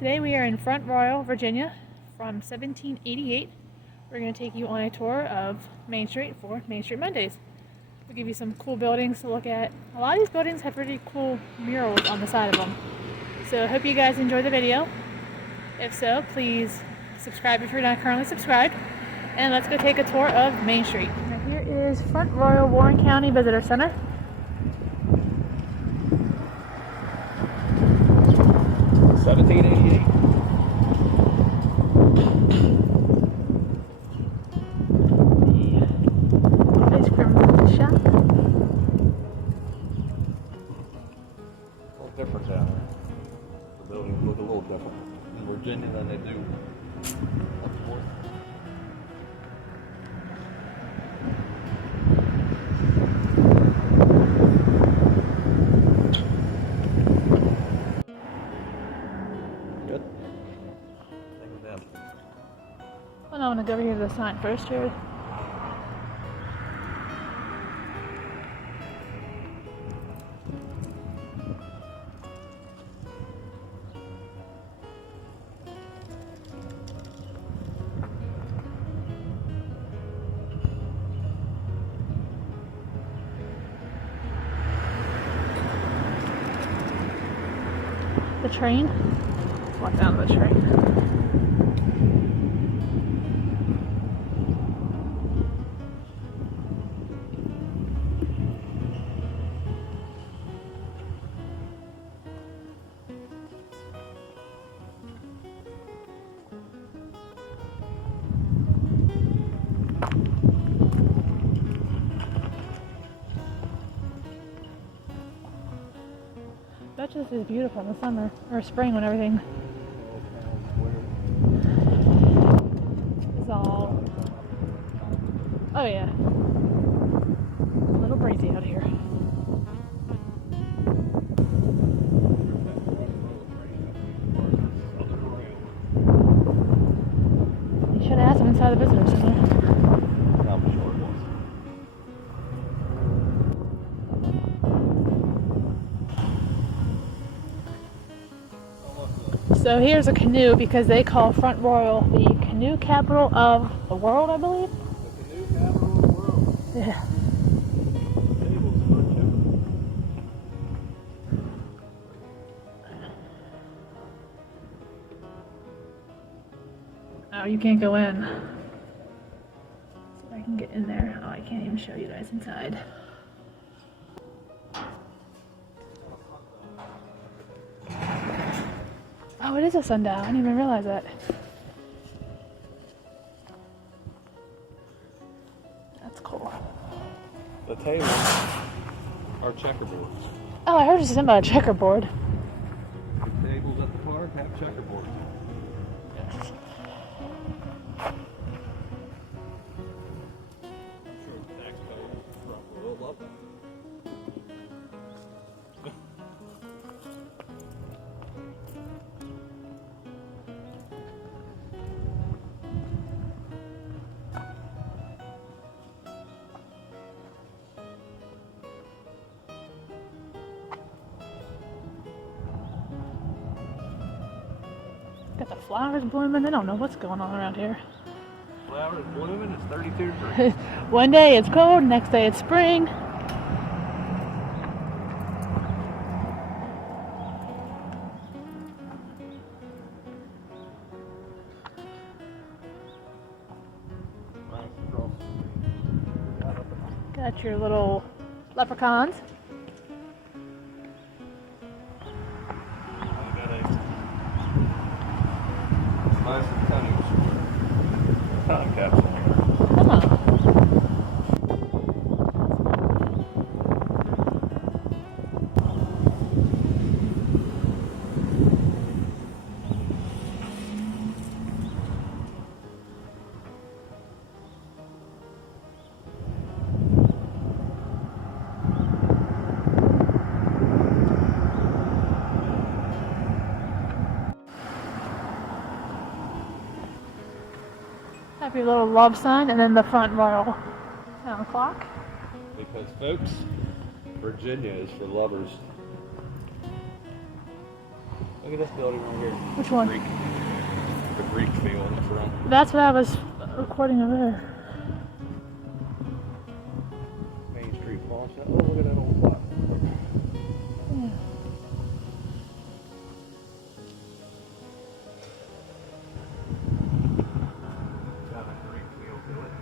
Today we are in Front Royal, Virginia from 1788. We're going to take you on a tour of Main Street for Main Street Mondays. We'll give you some cool buildings to look at. A lot of these buildings have pretty cool murals on the side of them. So I hope you guys enjoy the video. If so, please subscribe if you're not currently subscribed. And let's go take a tour of Main Street. Now here is Front Royal Warren County Visitor Center. $17.88. The ice cream shop. A little different down there. The buildings look a little different in Virginia than they do up north. Good. Take them down. Well, I'm going to go over here to the sign first, Jared. The train. Walk down the train. That just is beautiful in the summer or spring when everything is all. Oh yeah, a little breezy out here. You should ask them inside the visitor center. So here's a Canoe because they call Front Royal the canoe capital of the world, I believe. The canoe capital of the world. Yeah. Oh, you can't go in. So I can get in there. Oh, I can't even show you guys inside. Oh, it is a sundial. I didn't even realize that. That's cool. The tables are checkerboards. Oh, I heard you something about a checkerboard. The tables at the park have checkerboards. Yes. I'm sure the taxpayers will love that. Got the flowers blooming. I don't know what's going on around here. Flowers blooming, it's 32 degrees. One day it's cold, next day it's spring. Got your little leprechauns. Nice and time capsule here. Oh. Have your little love sign and then the Front Royal town clock. Because folks, Virginia is for lovers. Look at this building right here. Which one? The Greek feel in the front. That's what I was recording over there. Main Street Pawn Shop. Oh, look at that old clock. Yeah. Got a Greek feel to it.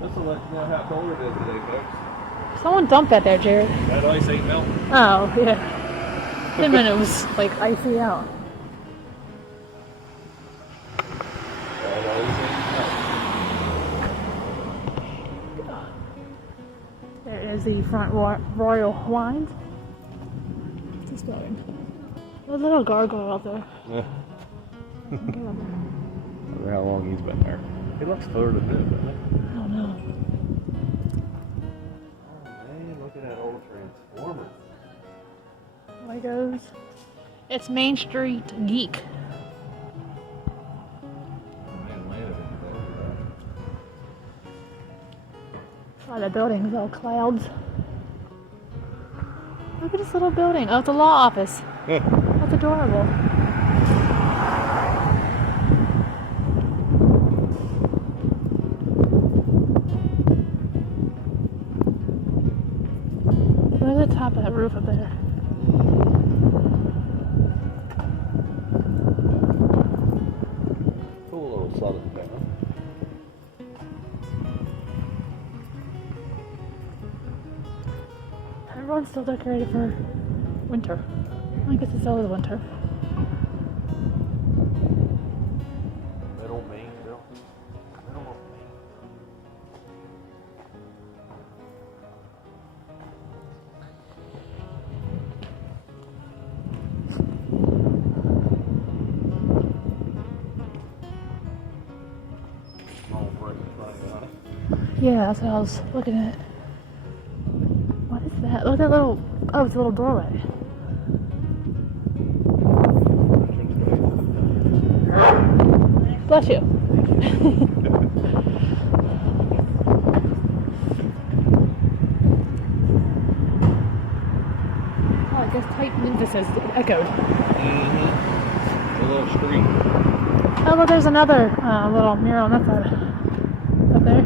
This will let you know how cold it is today, folks. Someone dumped that there, Jared. That ice ain't melting. Oh, yeah. The minute it was like icy out. That ice ain't melting. There is the front royal wines. This building. There's a little gargoyle out there. Yeah. Get up there. Wonder how long he's been there. He looks taller than this, doesn't he? I don't know. Oh man, look at that old Transformer. Legos. It's Main Street Geek. Man, landed in Oh, the building's all clouds. Look at this little building. Oh, it's a law office. there. That's adorable. Look at the top of that roof up there. Cool little southern town. Everyone's still decorated for winter. I guess it's always winter. Middle Main, Bill. Middle of Main. Small brick front on it. Yeah, that's what I was looking at. What is that? Look at that little. Oh, it's a little doorway. Bless you. Oh, I guess type into says echoed. Mm-hmm. A little street. Oh, look, there's another little mural on that side. Up there.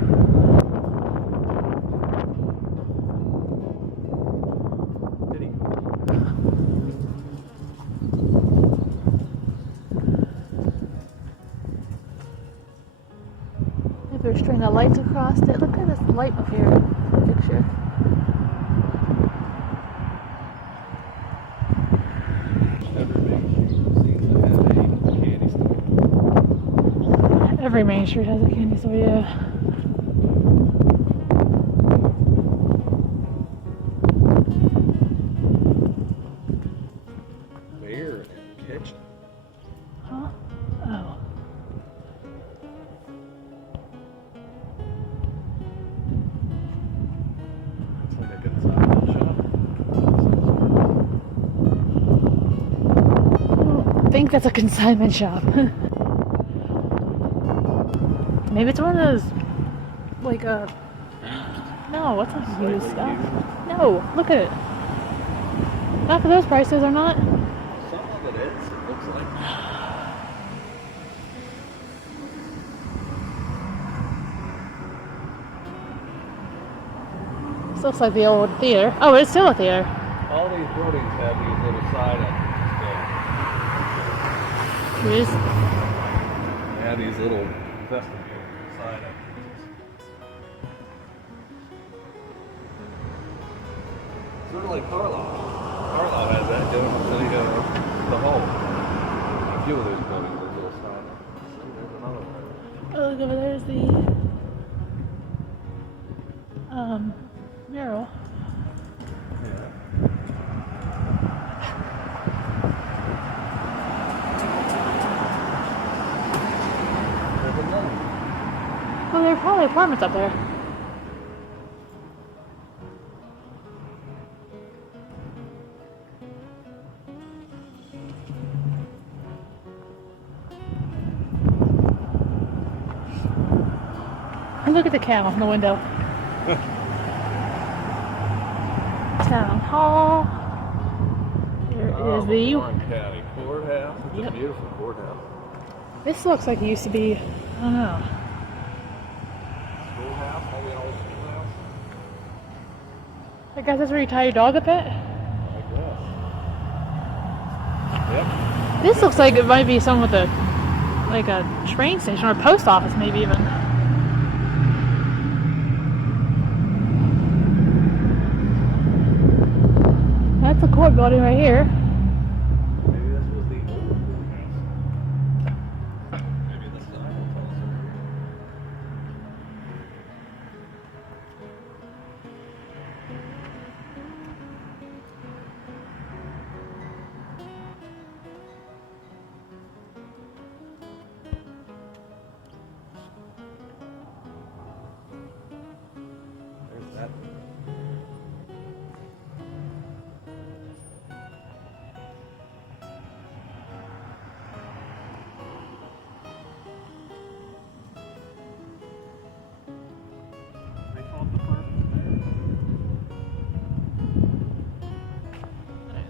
If they're string the lights across it. Look at this light up here. The picture. Every main street has a candy store, yeah. Beer and kitchen. Huh? Oh. It's like a consignment shop. I think that's a consignment shop. Maybe it's one of those, like no, what's not used Slightly stuff? used. No, look at it. Not for those prices or not. Some of it is, it looks like. This looks like the old theater. Oh, it's still a theater. All these buildings have these little side entrances. It is. They have these little vestibule side entrances. Sort of like Carlisle. Carlisle has that, the hall. A few of those buildings are little side entrances. See, there's another one. Oh, look over there's the mural. Yeah. There's another one. Well, there are probably apartments up there. Look at the cow in the window. Town Hall. Here is the. Warren County Courthouse. It's Yep. a beautiful courthouse. This looks like it used to be. I don't know. Schoolhouse, maybe an old schoolhouse. I guess that's where you tie your dog up at. I guess. Yep. This looks like it might be some with a train station or a post office, maybe even. That's a court building right here. Maybe this was the old courthouse. Maybe this is There's that. They called the first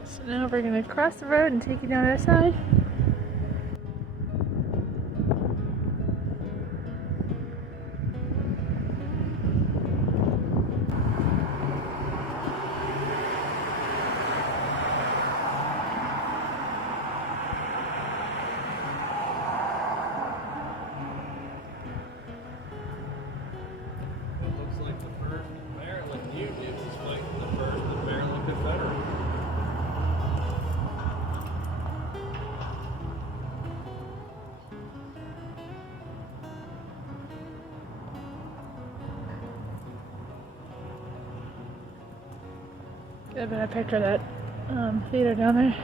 So now we're gonna cross the road and take you down the other side. It looks like the first Maryland Union was fighting the first Maryland Confederate. Get a better picture of that theater down there.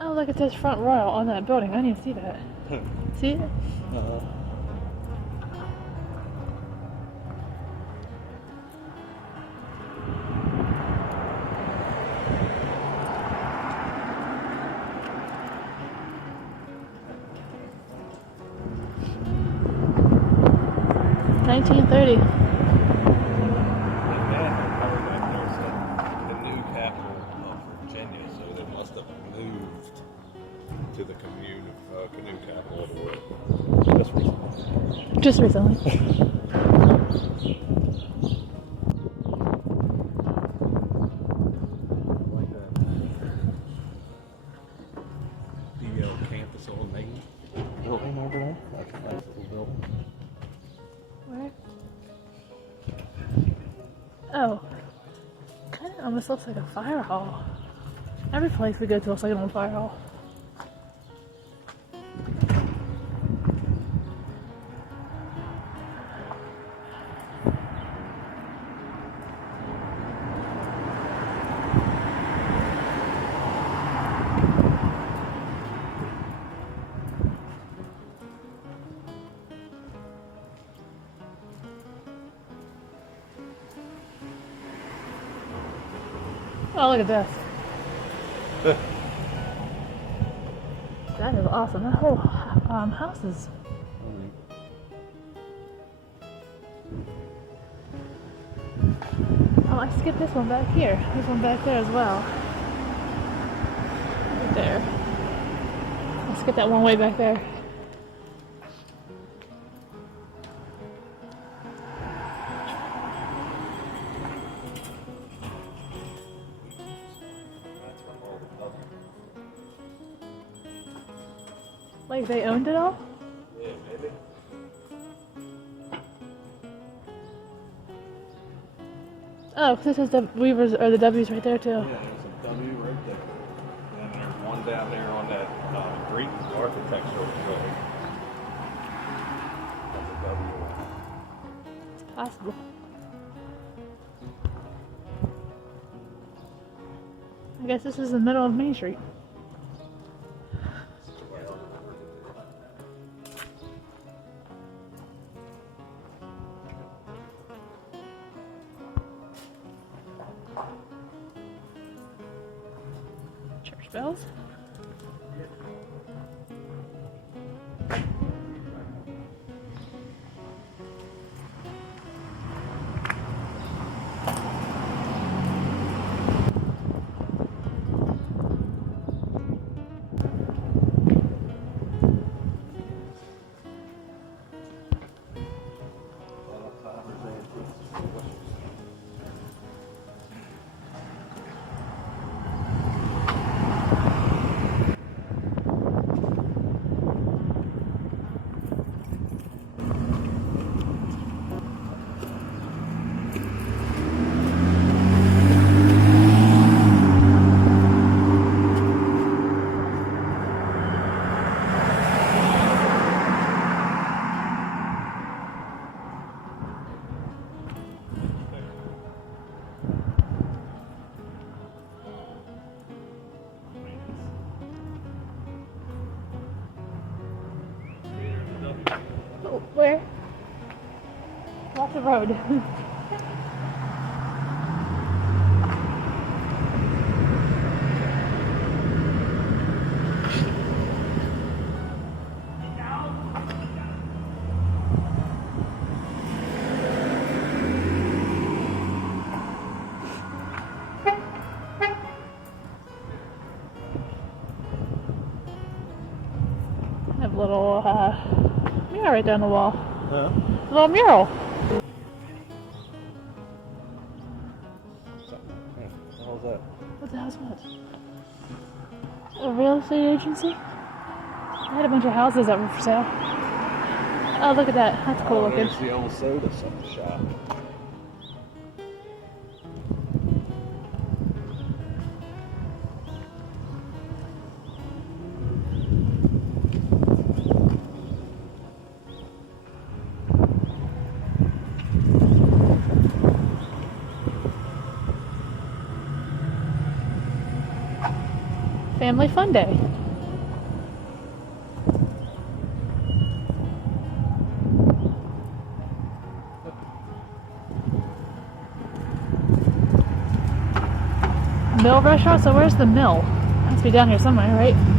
Oh, look, it says Front Royal on that building. I didn't even see that. See it? Uh-huh. $19.30. Canoe capital of Virginia, so they must have moved to the canoe capital of the world. Just recently. Just recently. Like that. The campus on Main building over there. That's a nice little building. Where? Oh. Kind of almost looks like a fire hall. Every place we go to looks like an old fire hall. Oh, look at this. That is awesome. That whole house is. Oh, I skipped this one back here. This one back there as well. Right there. I skipped that one way back there. Like they owned it all? Yeah, maybe. Oh, 'cause this is the Weavers or the W's right there too. Yeah, there's a W right there. And there's one down there on that Greek architectural building. That's a W. It's possible. I guess this is the middle of Main Street. Church bells. Watch the road. I have a little mural right down the wall. Huh? A little mural. What the hell's that? What the hell's what? A real estate agency? I had a bunch of houses that were for sale. Oh, look at that. That's cool looking. There's the old soda shop. Family fun day. Mill restaurant? So where's the mill? It has to be down here somewhere, right?